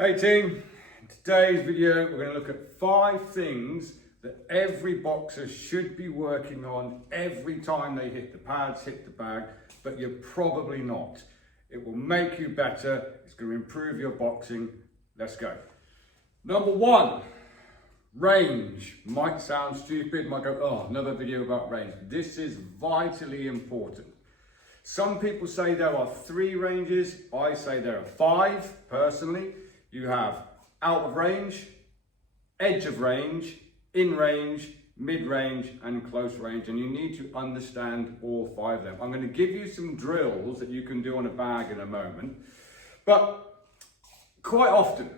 Hey team, in today's video we're going to look at 5 things that every boxer should be working on every time they hit the pads, hit the bag, but you're probably not. It will make you better, it's going to improve your boxing. Let's go. Number 1, range. Might sound stupid, might go, oh, another video about range. This is vitally important. Some people say there are 3 ranges, I say there are 5 personally. You have out of range, edge of range, in range, mid-range and close range, and you need to understand all 5 of them. I'm going to give you some drills that you can do on a bag in a moment, but quite often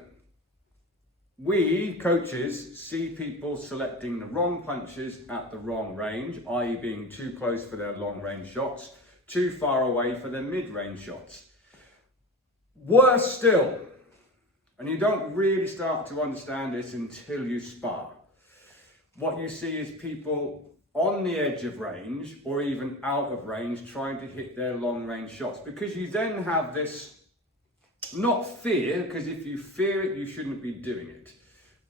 we coaches see people selecting the wrong punches at the wrong range, i.e. being too close for their long range shots, too far away for their mid-range shots. Worse still, and you don't really start to understand this until you spar, what you see is people on the edge of range or even out of range trying to hit their long range shots, because you then have this, not fear, because if you fear it you shouldn't be doing it,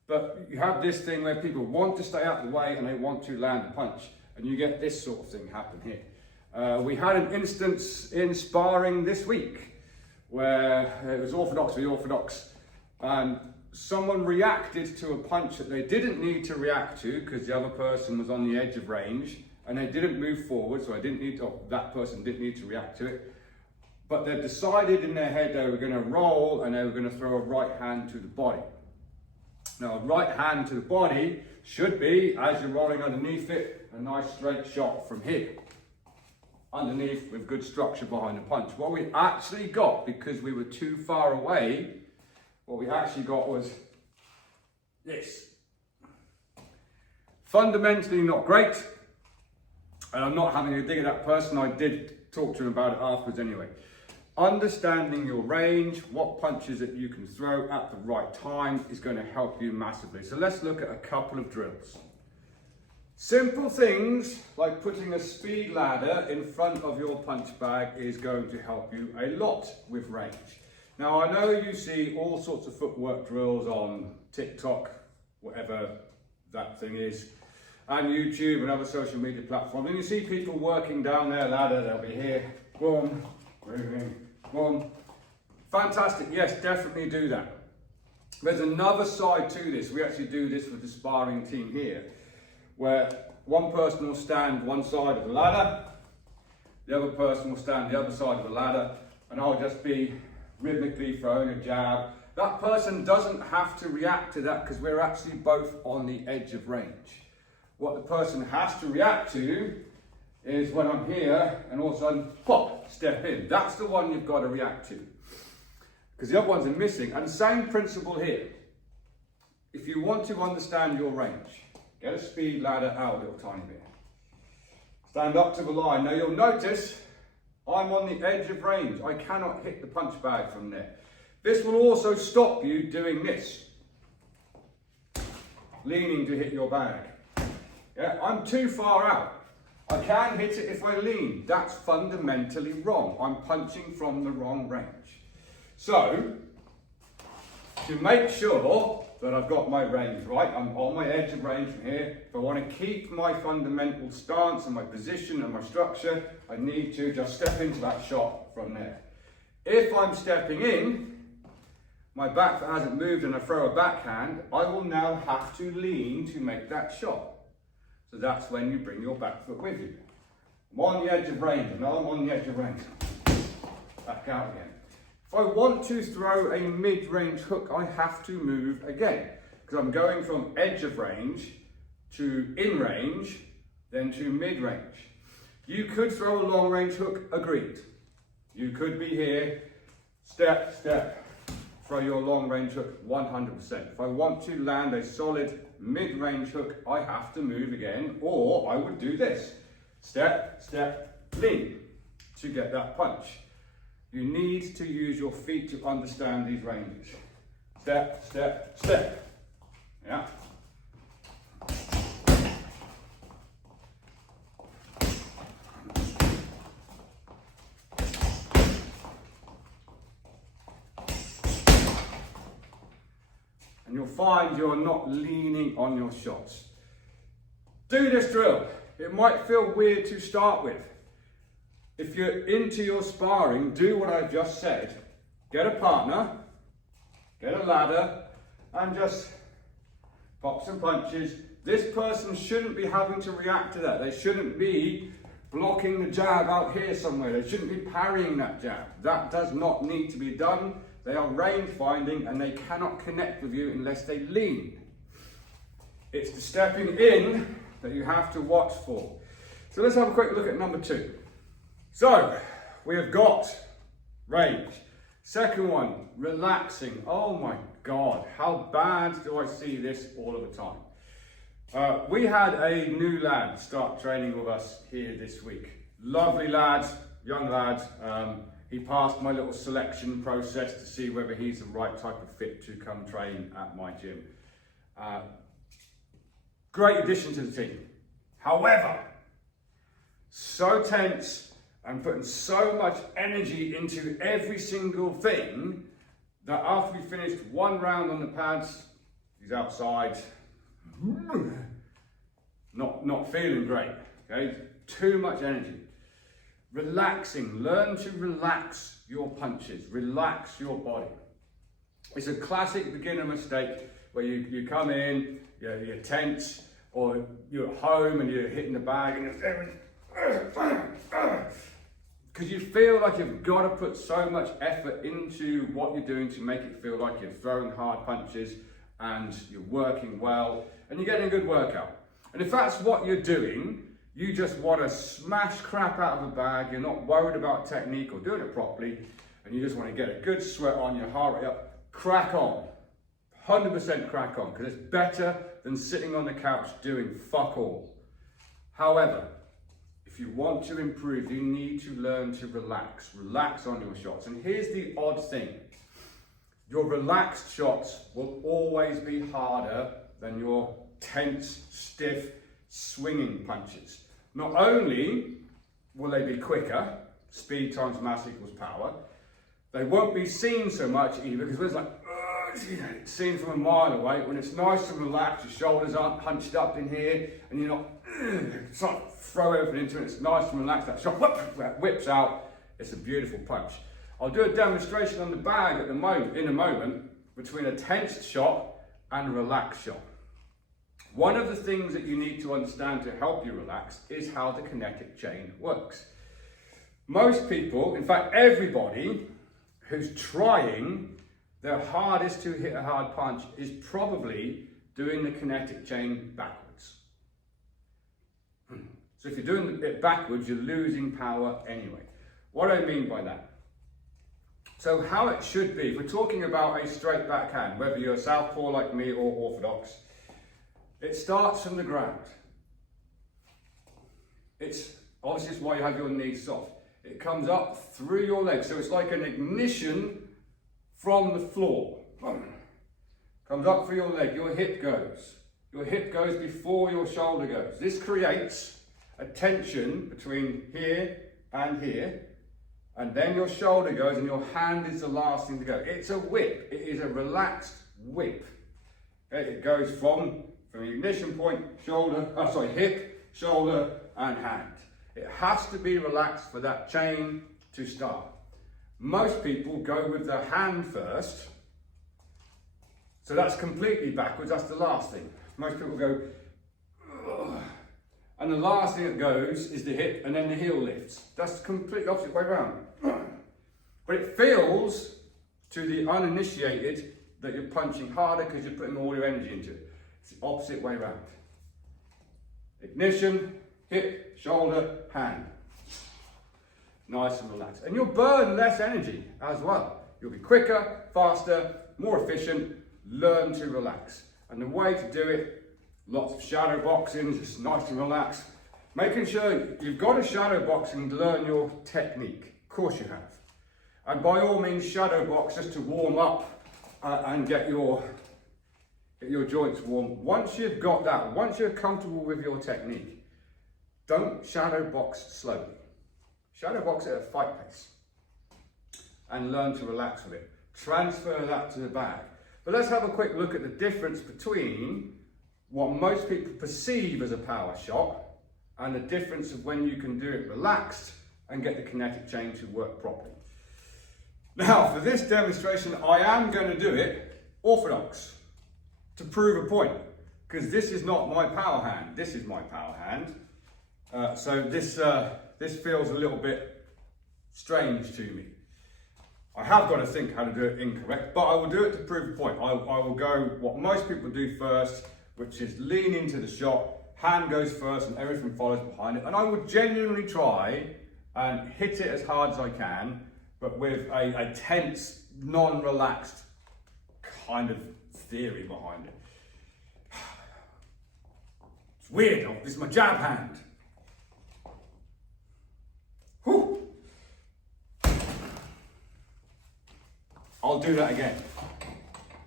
but you have this thing where people want to stay out of the way and they want to land a punch, and you get this sort of thing happen here. We had an instance in sparring this week where it was orthodox v orthodox, and someone reacted to a punch that they didn't need to react to because the other person was on the edge of range and they didn't move forward, so that person didn't need to react to it. But they decided in their head they were going to roll and they were going to throw a right hand to the body. Now, a right hand to the body should be, as you're rolling underneath it, a nice straight shot from here. Underneath with good structure behind the punch. What we actually got, because we were too far away, what we actually got was this. Fundamentally not great, and I'm not having a dig at that person. I did talk to him about it afterwards anyway. Understanding your range, what punches that you can throw at the right time is going to help you massively. So let's look at a couple of drills. Simple things like putting a speed ladder in front of your punch bag is going to help you a lot with range. Now, I know you see all sorts of footwork drills on TikTok, whatever that thing is, and YouTube and other social media platforms, and you see people working down their ladder. They'll be here, boom, moving, boom. Fantastic, yes, definitely do that. There's another side to this. We actually do this with the sparring team here, where one person will stand one side of the ladder, the other person will stand the other side of the ladder, and I'll just be rhythmically throwing a jab. That person doesn't have to react to that because we're actually both on the edge of range. What the person has to react to is when I'm here and all of a sudden, pop, step in. That's the one you've got to react to, because the other ones are missing. And the same principle here. If you want to understand your range, get a speed ladder out a little tiny bit. Stand up to the line. Now you'll notice I'm on the edge of range. I cannot hit the punch bag from there. This will also stop you doing this. Leaning to hit your bag. Yeah, I'm too far out. I can hit it if I lean. That's fundamentally wrong. I'm punching from the wrong range. So, to make sure that I've got my range right, I'm on my edge of range from here. If I want to keep my fundamental stance and my position and my structure, I need to just step into that shot from there. If I'm stepping in, my back foot hasn't moved and I throw a backhand, I will now have to lean to make that shot. So that's when you bring your back foot with you. I'm on the edge of range, now I'm on the edge of range. Back out again. If I want to throw a mid-range hook, I have to move again, because I'm going from edge of range to in range, then to mid-range. You could throw a long-range hook, agreed. You could be here, step, step, throw your long-range hook 100%. If I want to land a solid mid-range hook, I have to move again, or I would do this. Step, step, lean to get that punch. You need to use your feet to understand these ranges. Step, step, step. Yeah. you'll find you're not leaning on your shots. Do this drill. It might feel weird to start with. If you're into your sparring, do what I've just said. Get a partner, get a ladder, and just pop some punches. This person shouldn't be having to react to that. They shouldn't be blocking the jab out here somewhere. They shouldn't be parrying that jab. That does not need to be done. They are range finding and they cannot connect with you unless they lean. It's the stepping in that you have to watch for. So let's have a quick look at number 2. So we have got range. Second one, relaxing. Oh my God, how bad do I see this all of the time? We had a new lad start training with us here this week. Lovely lad, young lad. He passed my little selection process to see whether he's the right type of fit to come train at my gym. Great addition to the team. However, so tense and putting so much energy into every single thing that after we finished one round on the pads, he's outside, not feeling great, okay? Too much energy. Relaxing, learn to relax your punches, relax your body. It's a classic beginner mistake where you come in, you're tense, or you're at home and you're hitting the bag and you're because you feel like you've got to put so much effort into what you're doing to make it feel like you're throwing hard punches and you're working well and you're getting a good workout. And if that's what you're doing, you just want to smash crap out of a bag, you're not worried about technique or doing it properly, and you just want to get a good sweat on, your heart rate up, crack on. 100% crack on, because it's better than sitting on the couch doing fuck all. However, if you want to improve, you need to learn to relax. Relax on your shots. And here's the odd thing. Your relaxed shots will always be harder than your tense, stiff, swinging punches. Not only will they be quicker, speed times mass equals power, they won't be seen so much either, because it's like, it's seen from a mile away. When it's nice and relaxed, your shoulders aren't hunched up in here, and you're not, it's not throw everything into it, it's nice and relaxed, that shot whips out, it's a beautiful punch. I'll do a demonstration on the bag in a moment, between a tensed shot and a relaxed shot. One of the things that you need to understand to help you relax is how the kinetic chain works. Most people, in fact everybody, who's trying their hardest to hit a hard punch is probably doing the kinetic chain backwards. So if you're doing it backwards, you're losing power anyway. What do I mean by that? So how it should be, if we're talking about a straight backhand, whether you're a southpaw like me or orthodox, it starts from the ground. It's obviously it's why you have your knees soft. It comes up through your legs, so it's like an ignition from the floor. Comes up through your leg, your hip goes. Your hip goes before your shoulder goes. This creates a tension between here and here, and then your shoulder goes and your hand is the last thing to go. It's a whip, it is a relaxed whip. Okay? It goes from the ignition point, hip, shoulder and hand. It has to be relaxed for that chain to start. Most people go with the hand first, so that's completely backwards, that's the last thing. Most people go, ugh, and the last thing that goes is the hip and then the heel lifts. That's the complete opposite way around. But it feels to the uninitiated that you're punching harder because you're putting all your energy into it. It's the opposite way around. Ignition, hip, shoulder, hand. Nice and relaxed. And you'll burn less energy as well. You'll be quicker, faster, more efficient. Learn to relax. And the way to do it, lots of shadow boxing, just nice and relaxed. Making sure you've got a shadow boxing to learn your technique. Of course you have. And by all means, shadow box just to warm up and get your joints warm. Once you've got that, once you're comfortable with your technique, don't shadow box slowly. Shadow box at a fight pace and learn to relax with it. Transfer that to the bag. But let's have a quick look at the difference between what most people perceive as a power shot and the difference of when you can do it relaxed and get the kinetic chain to work properly. Now, for this demonstration, I am going to do it orthodox to prove a point, because this is not my power hand, this is my power hand. So this feels a little bit strange to me. I have got to think how to do it incorrect, but I will do it to prove a point. I will go what most people do first, which is lean into the shot, hand goes first and everything follows behind it. And I will genuinely try and hit it as hard as I can, but with a tense, non-relaxed kind of theory behind it. It's weird, this is my jab hand. Whew. I'll do that again.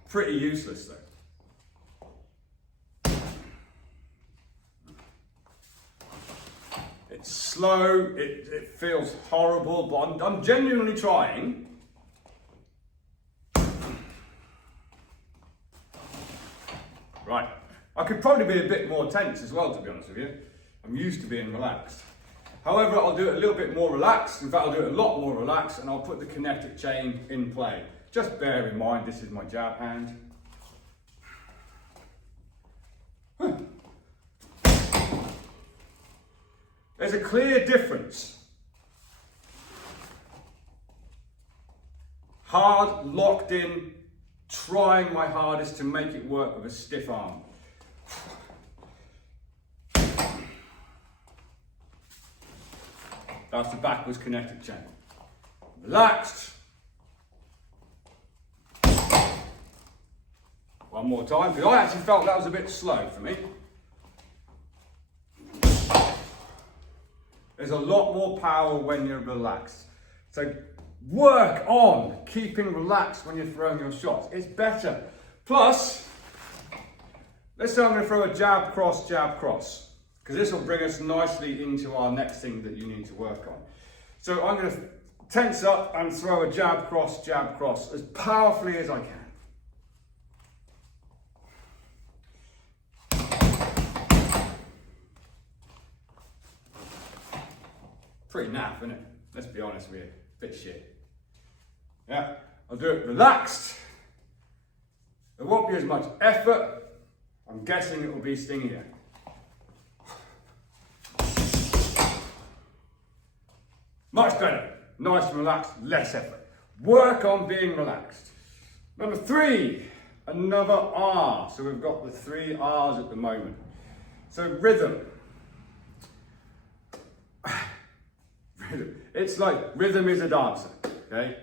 Pretty useless though. It's slow, it feels horrible, but I'm genuinely trying. Right, I could probably be a bit more tense as well, to be honest with you. I'm used to being relaxed. However, I'll do it a little bit more relaxed. In fact, I'll do it a lot more relaxed, and I'll put the kinetic chain in play. Just bear in mind, this is my jab hand. There's a clear difference. Hard, locked in, trying my hardest to make it work with a stiff arm. That's the backwards kinetic chain. Relaxed. One more time, because I actually felt that was a bit slow for me. There's a lot more power when you're relaxed. So work on keeping relaxed when you're throwing your shots. It's better. Plus, let's say I'm going to throw a jab, cross, because this will bring us nicely into our next thing that you need to work on. So I'm going to tense up and throw a jab, cross, as powerfully as I can. Pretty naff, isn't it? Let's be honest with you, bit shit. Yeah, I'll do it relaxed. There won't be as much effort. I'm guessing it will be stingier. Much better. Nice and relaxed, less effort. Work on being relaxed. Number 3, another R. So we've got the 3 R's at the moment. So rhythm. It's like rhythm is a dancer, okay?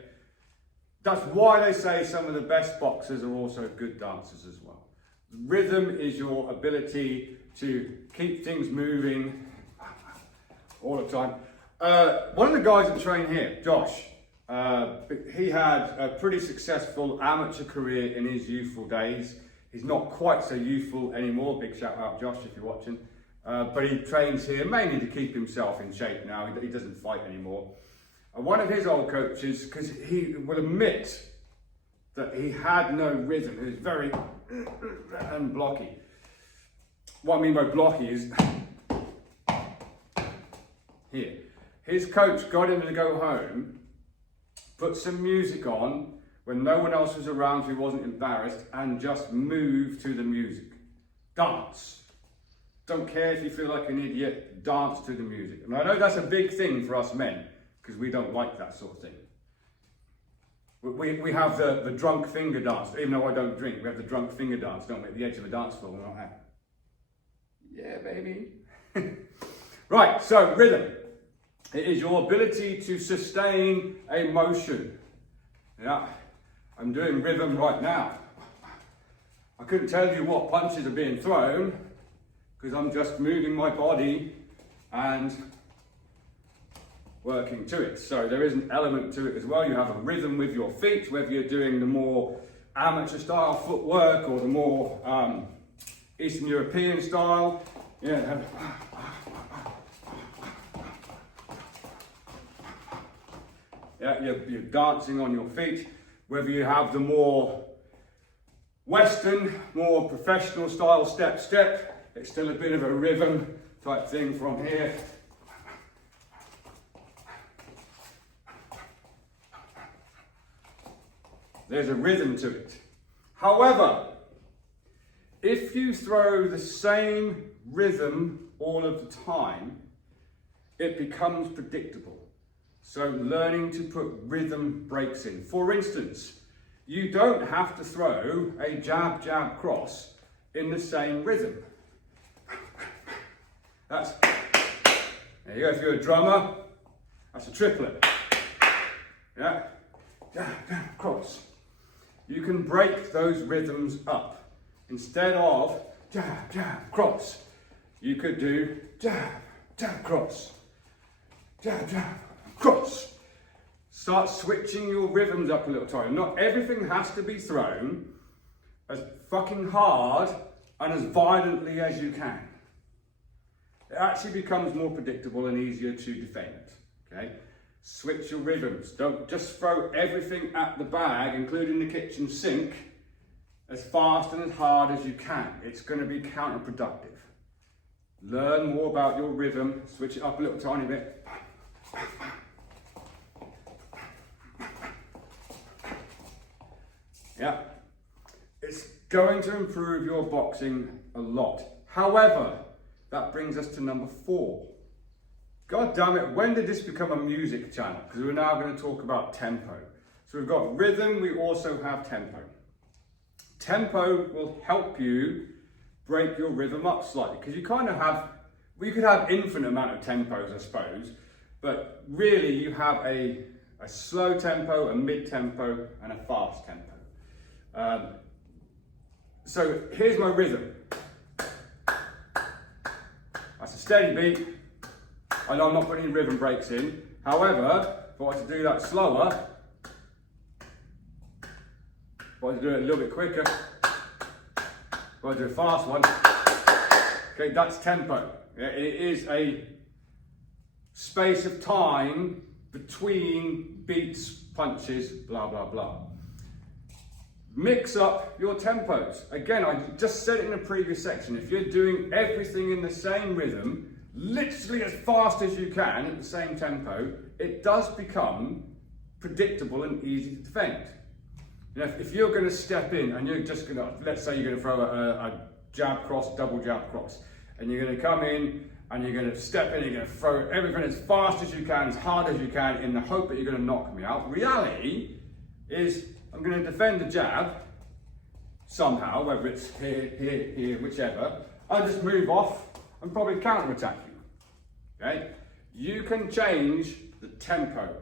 That's why they say some of the best boxers are also good dancers as well. Rhythm is your ability to keep things moving all the time. One of the guys that train here, Josh, he had a pretty successful amateur career in his youthful days. He's not quite so youthful anymore. Big shout out, Josh, if you're watching. But he trains here mainly to keep himself in shape now. He doesn't fight anymore. And one of his old coaches, because he will admit that he had no rhythm, he was very and blocky. What I mean by blocky is here. His coach got him to go home, put some music on when no one else was around, so he wasn't embarrassed, and just move to the music. Dance. Don't care if you feel like an idiot, dance to the music. And I know that's a big thing for us men, because we don't like that sort of thing. We have the drunk finger dance, even though I don't drink, we have the drunk finger dance, don't we, at the edge of a dance floor, we're not happy. Yeah, baby. Right, so rhythm. It is your ability to sustain a motion. Yeah, I'm doing rhythm right now. I couldn't tell you what punches are being thrown, because I'm just moving my body and working to it. So there is an element to it as well. You have a rhythm with your feet, whether you're doing the more amateur style footwork or the more Eastern European style. Yeah, you're dancing on your feet. Whether you have the more Western, more professional style step, step. It's still a bit of a rhythm type thing from here. There's a rhythm to it. However, if you throw the same rhythm all of the time, it becomes predictable. So learning to put rhythm breaks in. For instance, you don't have to throw a jab, jab, cross in the same rhythm. That's, there you go, if you're a drummer, that's a triplet. Yeah, jab, jab, cross. You can break those rhythms up. Instead of jab, jab, cross, you could do jab, jab, cross, jab, jab, cross. Start switching your rhythms up a little time. Not everything has to be thrown as fucking hard and as violently as you can. It actually becomes more predictable and easier to defend, okay? Switch your rhythms. Don't just throw everything at the bag, including the kitchen sink, as fast and as hard as you can. It's going to be counterproductive. Learn more about your rhythm, switch it up a little tiny bit. Yeah, it's going to improve your boxing a lot. However, that brings us to number 4. God damn it, when did this become a music channel? Because we're now going to talk about tempo. So we've got rhythm, we also have tempo. Tempo will help you break your rhythm up slightly, because you kind of have, well, you could have infinite amount of tempos, I suppose, but really you have a slow tempo, a mid-tempo, and a fast tempo. So here's my rhythm. That's a steady beat. I know I'm not putting any rhythm breaks in. However, if I want to do that slower, if I want to do it a little bit quicker, if I want to do a fast one, okay, that's tempo. Yeah, it is a space of time between beats, punches, blah, blah, blah. Mix up your tempos. Again, I just said it in the previous section. If you're doing everything in the same rhythm, literally as fast as you can at the same tempo, it does become predictable and easy to defend. You know, if you're going to step in and you're just going to, let's say you're going to throw a jab cross, double jab cross, and you're going to come in and you're going to step in, you're going to throw everything as fast as you can, as hard as you can, in the hope that you're going to knock me out. Reality is, I'm going to defend the jab somehow, whether it's here, here, here, whichever. I'll just move off and probably counter-attack you, okay? You can change the tempo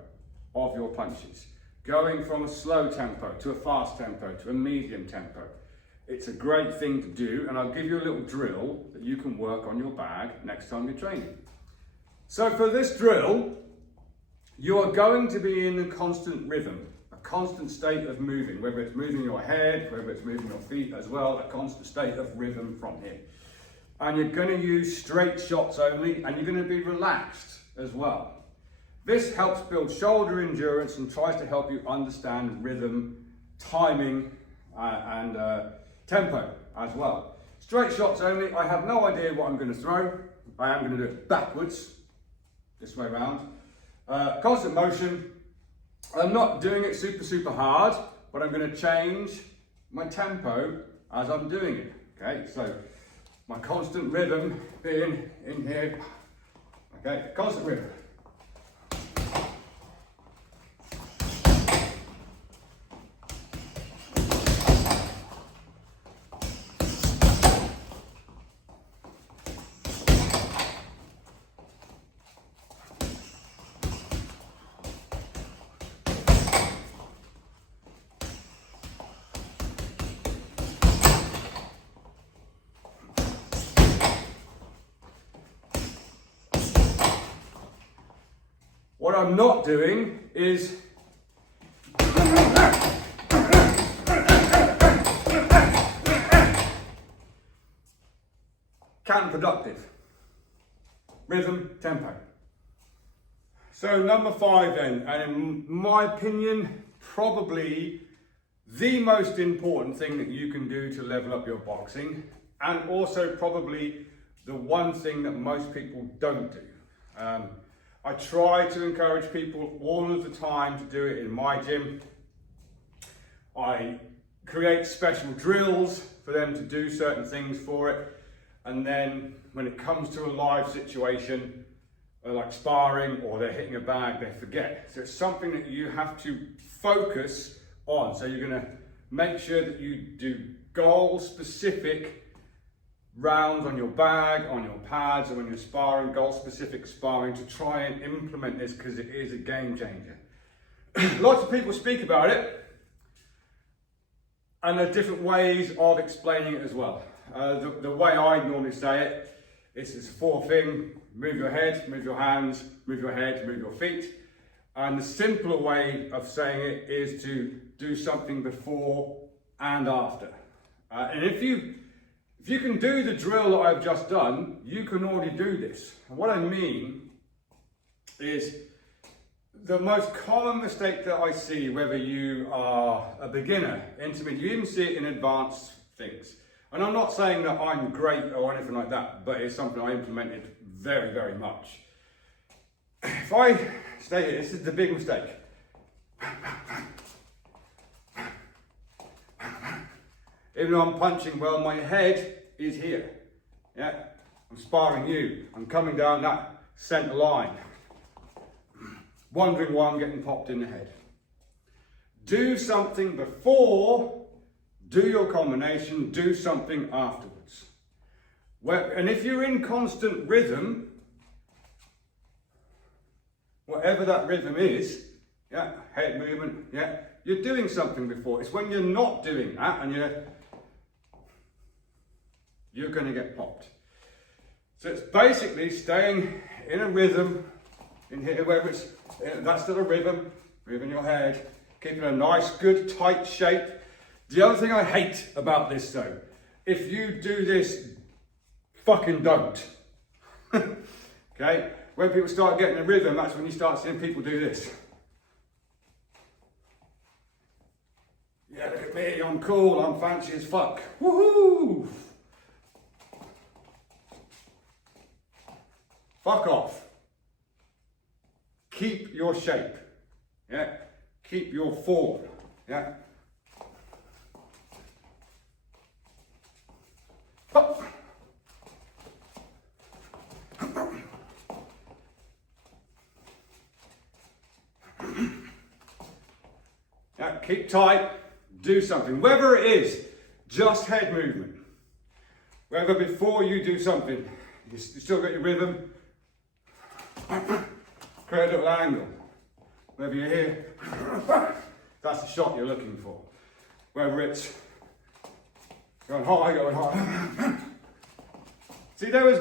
of your punches, going from a slow tempo to a fast tempo to a medium tempo. It's a great thing to do, and I'll give you a little drill that you can work on your bag next time you're training. So for this drill, you are going to be in a constant rhythm, a constant state of moving, whether it's moving your head, whether it's moving your feet as well, a constant state of rhythm from here. And you're going to use straight shots only, and you're going to be relaxed as well. This helps build shoulder endurance and tries to help you understand rhythm, timing, and tempo as well. Straight shots only. I have no idea what I'm going to throw. I am going to do it backwards, this way around. Constant motion. I'm not doing it super hard, but I'm going to change my tempo as I'm doing it. Okay, so my constant rhythm being in here. Okay, constant rhythm. What I'm not doing is counterproductive. Rhythm, tempo. So number 5 then, and in my opinion, probably the most important thing that you can do to level up your boxing, and also probably the one thing that most people don't do. I try to encourage people all of the time to do it in my gym. I create special drills for them to do certain things for it, and then when it comes to a live situation, like sparring or they're hitting a bag, they forget. So it's something that you have to focus on. So you're going to make sure that you do goal-specific rounds on your bag, on your pads, and when you're sparring, goal-specific sparring to try and implement this, because it is a game changer. Lots of people speak about it, and there are different ways of explaining it as well. The way I normally say it is it's a four thing: move your head, move your hands, move your head, move your feet. And the simpler way of saying it is to do something before and after. And if you can do the drill that I've just done, you can already do this. And what I mean is, the most common mistake that I see, whether you are a beginner, intermediate, you even see it in advanced things. And I'm not saying that I'm great or anything like that, but it's something I implemented very, very much. If I stay here, this is the big mistake. Even though I'm punching well, my head is here. Yeah, I'm sparring you. I'm coming down that centre line, wondering why I'm getting popped in the head. Do something before, do your combination, do something afterwards. And if you're in constant rhythm, whatever that rhythm is, yeah, head movement, yeah, you're doing something before. It's when you're not doing that and you're going to get popped. So it's basically staying in a rhythm in here, whether it's, that's still a rhythm, moving your head, keeping a nice, good, tight shape. The other thing I hate about this though, if you do this, fucking don't. Okay? When people start getting a rhythm, that's when you start seeing people do this. Yeah, look at me, I'm cool, I'm fancy as fuck. Woohoo! Fuck off. Keep your shape. Yeah? Keep your form. Yeah? Up. Yeah, keep tight, do something. Whether it is just head movement, whether before you do something, you still got your rhythm, create a little angle. Whether you're here, that's the shot you're looking for. Whether it's going high. See, there was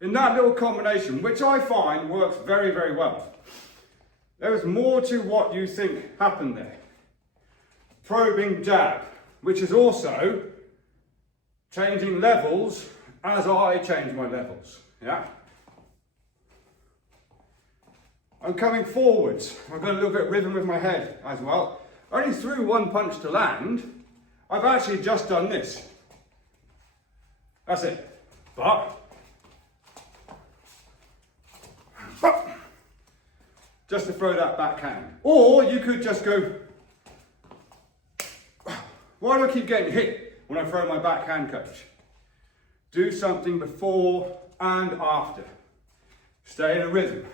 in that little combination, which I find works very, very well. There was more to what you think happened there. Probing jab, which is also changing levels as I change my levels. Yeah. I'm coming forwards. I've got a little bit of rhythm with my head as well. I only threw one punch to land. I've actually just done this. That's it. But just to throw that backhand. Or you could just go, why do I keep getting hit when I throw my backhand, coach? Do something before and after. Stay in a rhythm.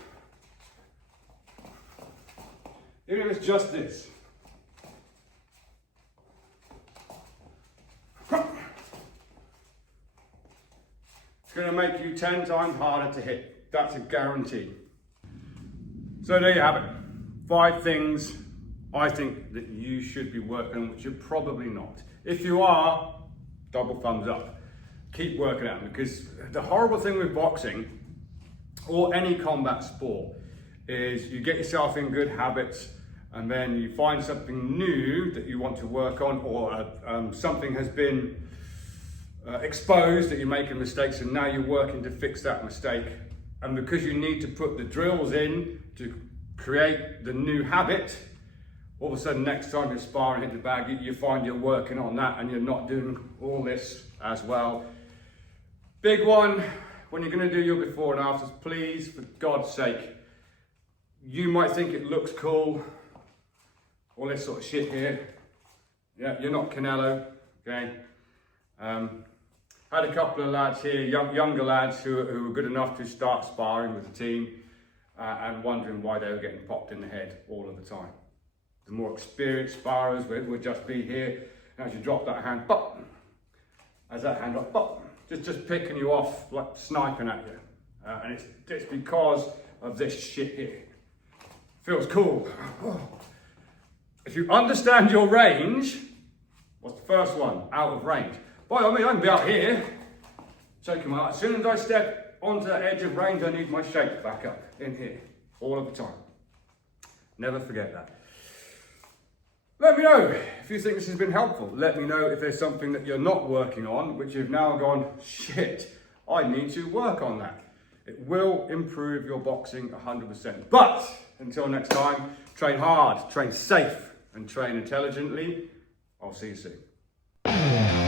Even if it's just this. It's going to make you 10 times harder to hit. That's a guarantee. So there you have it. 5 things I think that you should be working on, which you're probably not. If you are, double thumbs up. Keep working at them, because the horrible thing with boxing or any combat sport is you get yourself in good habits and then you find something new that you want to work on, or something has been exposed that you're making mistakes, and now you're working to fix that mistake. And because you need to put the drills in to create the new habit, all of a sudden next time you're sparring, hit the bag, you find you're working on that and you're not doing all this as well. Big one, when you're going to do your before and afters, please, for God's sake, you might think it looks cool, all this sort of shit here. Yeah, you're not Canelo, okay? Had a couple of lads here, younger lads who were good enough to start sparring with the team and wondering why they were getting popped in the head all of the time. The more experienced sparrers would just be here, and as you drop that hand, pop, as that hand up, pop, just picking you off, like sniping at you. And it's because of this shit here. Feels cool. If you understand your range, what's the first one? Out of range. By all means, I can be out here, choking my heart. As soon as I step onto the edge of range, I need my shake back up in here, all of the time. Never forget that. Let me know if you think this has been helpful. Let me know if there's something that you're not working on, which you've now gone, shit, I need to work on that. It will improve your boxing 100%. But until next time, train hard, train safe, and train intelligently. I'll see you soon.